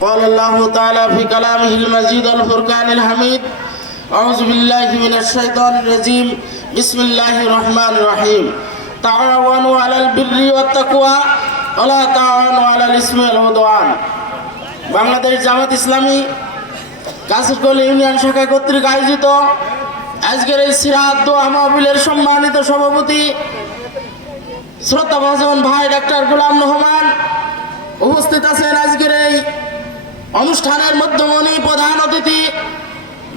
قال الله تعالى في كلامه المجيد الفرقان الحميد أعوذ بالله من الشيطان الرجيم بسم الله الرحمن الرحيم تعاونوا على البر والتقوى ولا تعاونوا على الإثم والعدوان Bangladesh Jamaat Islami কাশিকল union শাখা কর্তৃক আয়োজিত আজকের এই সিরাত দোয়া মাহবিলের সম্মানিত সভাপতি শ্রদ্ধাভাজন ভাই ডাক্তার গোলাম রহমান উপস্থিত আছেন আজকের এই অনুষ্ঠানের মধ্যমণি প্রধান অতিথি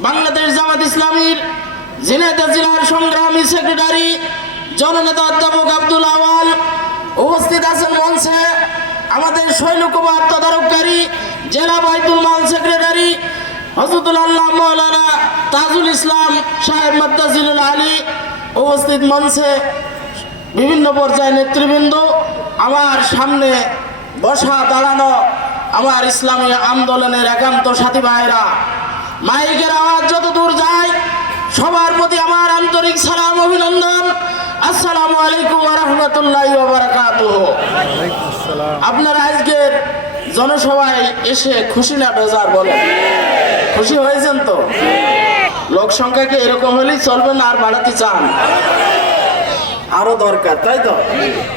বাংলাদেশ জামাত ইসলামীর ঝিনাইদহ জেলার সংগ্রামী সেক্রেটারি, জননেতা অধ্যাপক আব্দুল আওয়াল উপস্থিত আছেন মঞ্চে। আমাদের শৈলকুমার তদারককারী, জেলা বাইতুল মাল সেক্রেটারি হজরতুল আল্লাহ মৌলানা তাজুল ইসলাম সাহেব মাদ্দাজিলুল আলী উপস্থিত মঞ্চে বিভিন্ন পর্যায়ে নেতৃবৃন্দ আমার সামনে বসা দাঁড়ানো আমার ইসলামী আন্দোলনের একান্ত সাথী ভাইরা, মাইকের আওয়াজ যত দূর যায়, সবার প্রতি আমার আন্তরিক সালাম, অভিনন্দন। আসসালামু আলাইকুম রহমতুল্লাহ আপনারা আজকের জনসভায় এসে খুশি না বেজার বলেন? খুশি হয়েছেন তো? লোক সংখ্যা কি এরকম হলেই চলবে না, আর বাড়াতে চান। আরও দরকার, তাই তো?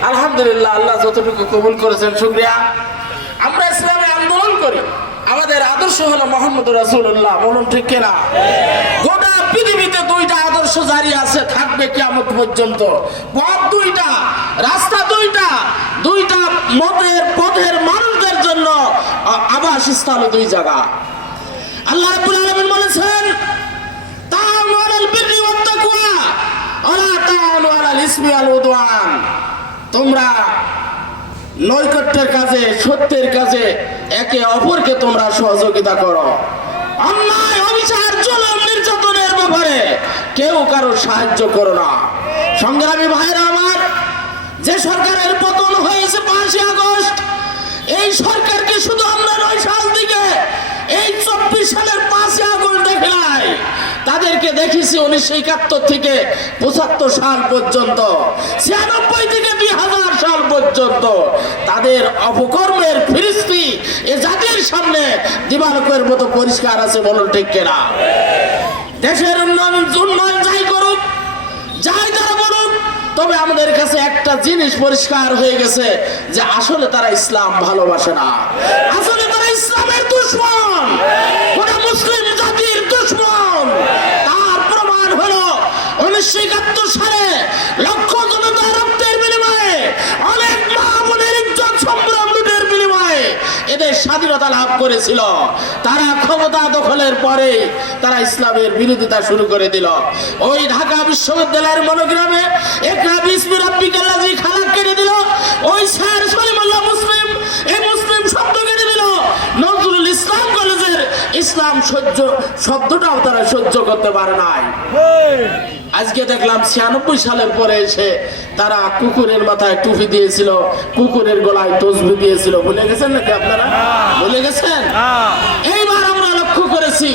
আলহামদুলিল্লাহ, আল্লাহ যতটুকু কবুল করেছেন, শুক্রিয়া। আদর্শ হলো মোহাম্মদ রাসূলুল্লাহ, বলুন ঠিক কিনা? গোটা পৃথিবীতে দুইটা আদর্শ জারি আছে, থাকবে কিয়ামত পর্যন্ত। পথ দুইটা, রাস্তা দুইটা দুইটা মতের, পথের মানুষদের জন্য আ- আবাসস্থল দুই জায়গা। আল্লাহ রাব্বুল আলামিন বলেছেন তোমরা নৈকট্যের কাজে, সত্যের কাজে একে অপরকে তোমরা সহযোগিতা করো। অন্যায় অবিচার জলম নির্যাতনের ব্যাপারে কেউ কারও সাহায্য করো না। সংগ্রামী ভাইরা আমার, যে সরকারের পতন হয়েছে পাঁচই আগস্ট এই সরকারকে শুধু আমরা নয় সাল থেকে এই চব্বিশ সালের পাঁচই আগস্ট দেখে নাই তাদেরকে দেখেছি উনিশশো একাত্তর থেকে পঁচাত্তর সাল পর্যন্ত, ছিয়ানব্বই থেকে দুই হাজার সাল পর্যন্ত। তাদের অপকর্মের ফিরিস্তি এ জাতির সামনে দিবালকের মতো পরিষ্কার আছে বলুন ঠিক কেনা? দেশের উন্নয়ন উন্নয়ন যাই করুক, যাই তারা বলুক, তবে আমাদের কাছে একটা জিনিস পরিষ্কার হয়ে গেছে যে আসলে তারা ইসলাম ভালোবাসে না। আসলে তারা ইসলামের দুশ্মন। স্বাধীনতা লাভ করেছিল। তারা ক্ষমতা দখলের পরে তারা ইসলামের বিরোধিতা শুরু করে দিল। ওই ঢাকা বিশ্ববিদ্যালয়ের মনোগ্রামে একরা বিসমির ইসলাম সহ্য শব্দটাও তারা সহ্য করতে পারে নাই। আজকে দেখলাম ছিয়ানব্বই সালের পরে এসে তারা কুকুরের মাথায় টুপি দিয়েছিল কুকুরের গলায় তসবি দিয়েছিল। ভুলে গেছেন নাকি আপনারা? ভুলে গেছেন? এইবার আমরা লক্ষ্য করেছি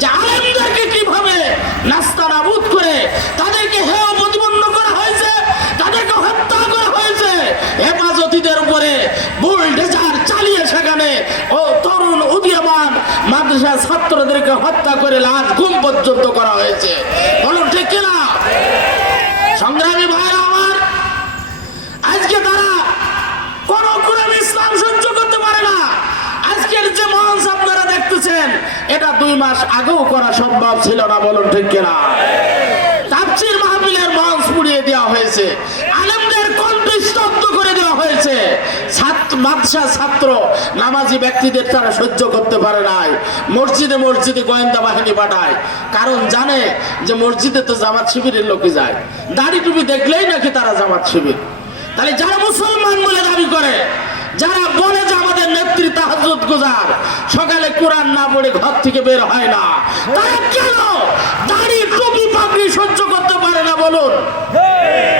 যে আলেমদেরকে কীভাবে নাস্তা নাবুদ করে তাদেরকে হেয় প্রতিপন্ন করা হয়েছে তাদেরকে হত্যা করা হয়েছে। হেফাজতিদের উপরে বুলডেজার চালিয়ে সেখানে ও মাদ্রাসা ছাত্রদেরকে হত্যা করে লাশ গুম পর্যন্ত করা হয়েছে। বলুন, ঠিক কিনা? সংগ্রামী ভাইরা আমার, আজকে তারা করতে পারে না। আজকের যে দেখতেছেন, এটা দুই মাস আগেও করা সম্ভব ছিল না, বলুন, ঠিক কিনা? তাফসীর মাহফিলের পুড়িয়ে দেওয়া হয়েছে আলেমদের কণ্ঠ স্তব্ধ করে দেওয়া হয়েছে ছাত্র মাদ্রাসা ছাত্র নামাজি ব্যক্তিদের তারা সহ্য করতে পারে নাই। মসজিদে মসজিদে গোয়েন্দা বাহিনী পাঠায়। কারণ জানে যে মসজিদে তো জামাত শিবিরের লোকে যায়। দাড়ি টুপি দেখলেই নাকি তারা জামাত শিবির। তাহলে যারা মুসলমান বলে দাবি করে যারা বলে যে আমাদের নেত্রী তাহাজুদ গুজার সকালে কোরআন না পড়ে ঘর থেকে বের হয় না। তারা কেন দাড়ি টুপি পাগড়ি সহ্য করতে পারে না বলুন?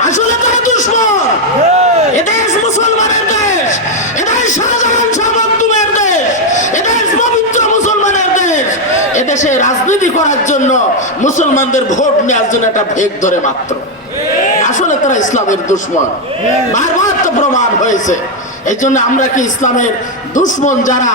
আসলে তারা দুশ্মন। এদেশ রাজনীতি করার জন্য মুসলমানদের ভোট নেওয়ার জন্য একটা ভেগ ধরে মাত্র। আসলে তারা ইসলামের দুশ্মন। বারবার তো প্রমাণ হয়েছে। এই জন্য আমরা কি ইসলামের দুশ্মন যারা